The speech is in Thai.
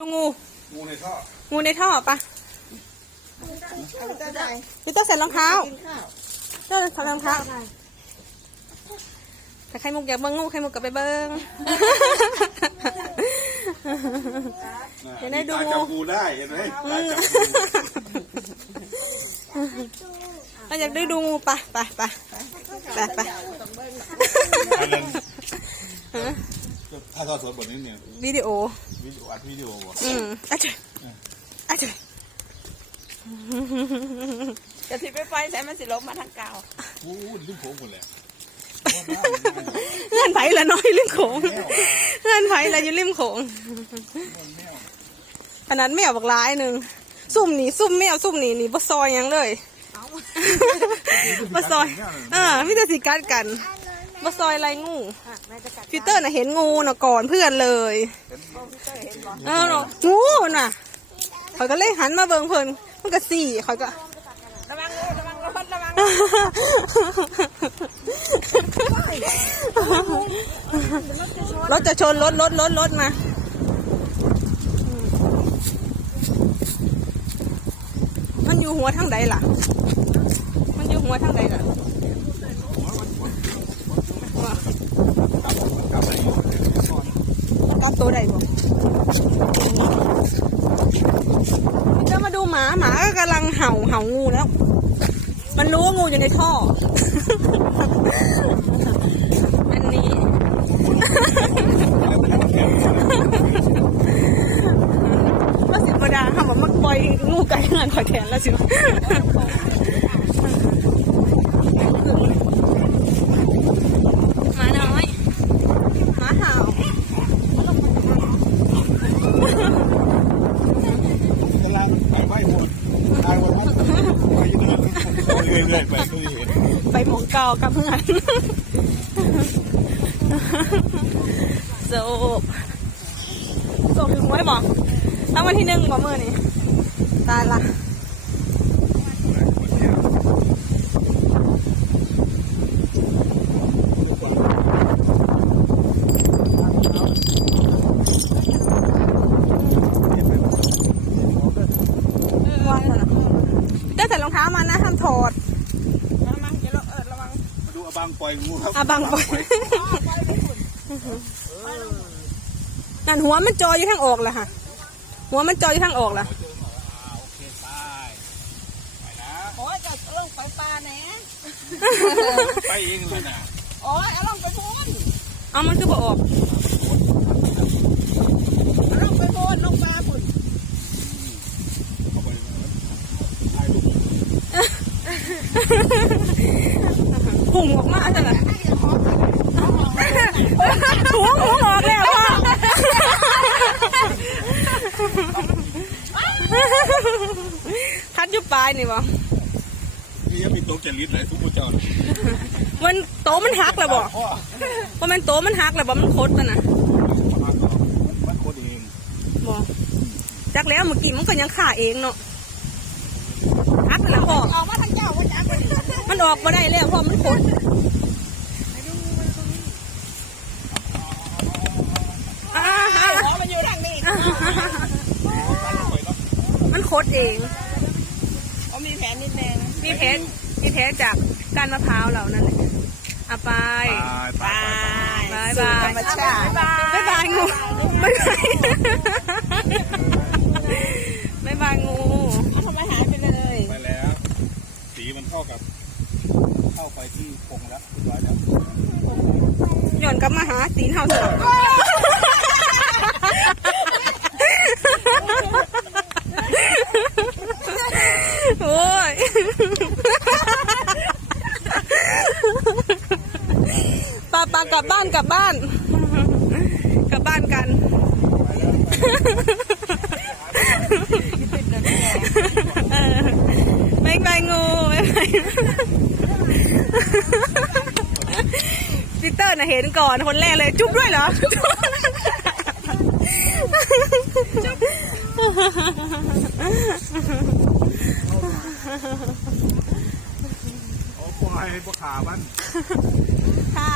ดูงู งูในท่อ งูในท่อปะเอาจะได้พี่ต้องใส่รองเท้ากินข้าวเต้องใส่รองเท้าแต่ใครมุกอยากเบิ้งงูใครมุกกับไปเบิ้งเดี๋ยวได้ดูตาจับงูได้เห็นไหมตาจับงูเราอยากได้ดูงูปะปะปะปะปะอันนั้น ถ้าทอดสดแบบนี้เนี่ยวิดีโอวิดีโออัดวิดีโอวะอืมอาจารย์อาจารย์จะสิไปไฟใส่มันสิลบมาทางเก่าโอ้ยลิ้นโผงหมดเลยเงื่อนไผละน้อยริมโขงเงื่อนไผละอยู่ริมโขงขนาดแมวบักร้ายหนึ่งซุ่มหนีซุ่มแมวซุ่มหนีหนีบ่ซอยหยังเลยบ่ซอยเออมิแต่สิกัดกัน บ่ซอยอะไรงูพีเตอร์น่ะเห็นงูน่ะก่อนเพื่อนเลยเออเนาะงูน่ะเขาก็เลยหันมาเบิ่งเพิ่นมันก็สี่เขาก็ระวังงูระวังรถระวังรถจะชนรถรถรถรถมามันอยู่หัวทางใดล่ะ มันอยู่หัวทางใดล่ะว่า กัดตัวใดบ่จะมาดูหมาหมาก็กำลังเห่าเห่างูแล้ว มันรู้ว่างูอยู่ในท่อ อันนี้ ว่าสิบดาค่ะมันมักปล่อยงูไก่งานขอแทนแล้วสิหมาน้อยหมาเห่ากำลังไปไหว้หมดตายวันนั้นไป เรื่อยไปคือไปหมองเก่ากับเพื่อนโซบโซบถึงไว้บอกทั้งวันที่หนึ่งบอกมือนี่ตายละวางเลยได้ใส่รองเท้ามานะห้ามถอด ระวังจะลบเออระวัง ๆมาดูอบังปล่อยงูครับอาบังปล่อยนั่นหัวมันจออยู่ทางออกแหละค่ะ หัวมันจออยู่ทางออกแหละโอเคไปไปนะโอ้ยจะลงไปปลาแหน่ไปเองเลยนะโอ้ยเอาลงไปพูนเอามันคือบ่ออกเอาลงไปพูนลงปลาพุ่นเอาไปถ่ายรูป พุ่งออกมาใช่ไหมหัวหัวออกแล้วพ่อคัดอยู่ปลายนี่บ่นี่ยังมีโต๊ะเจลิสเลยทุกผู้เจ้ามันโตมันหักแล้วบ่พ่อว่ามันโตมันหักแล้วบ่มันคดมันน่ะมันโคตรเองบ่จักแล้วเมื่อกี้มันก็ยังขาเองเนาะหักแล้ว พอออกมาทางเจ้าว่าจักเลยมันออกมาได้แล้วเพราะมันคดอ่าฮะอ๋อมันอยู่ทางนี้มันคดเองอ๋อมีแผลนิดนึงมีเพชรมีเพชรจากก้านมะพร้าวเหล่านั้นเลยเอาไปไปไปบายบายธรรมชาติบายบายงูบายบายบายบายงู เอาทำไมหายไปเลย ไปแล้ว สีมันเข้ากับ เข้าไปที่พงแล้วเรียบร้อยแล้ว หย่อนก ลับมาหาตีนเฮาสิโอ้ยปาปากลับบ้านกลับบ้าน กลับบ้านกัน เออไม่ไปงูไม่ไปพีเตอร์ น่ะเห็นก่อนคนแรกเลย จุ๊บด้วยเหรอ โอ้ยพวกขาบ้าน ค่ะ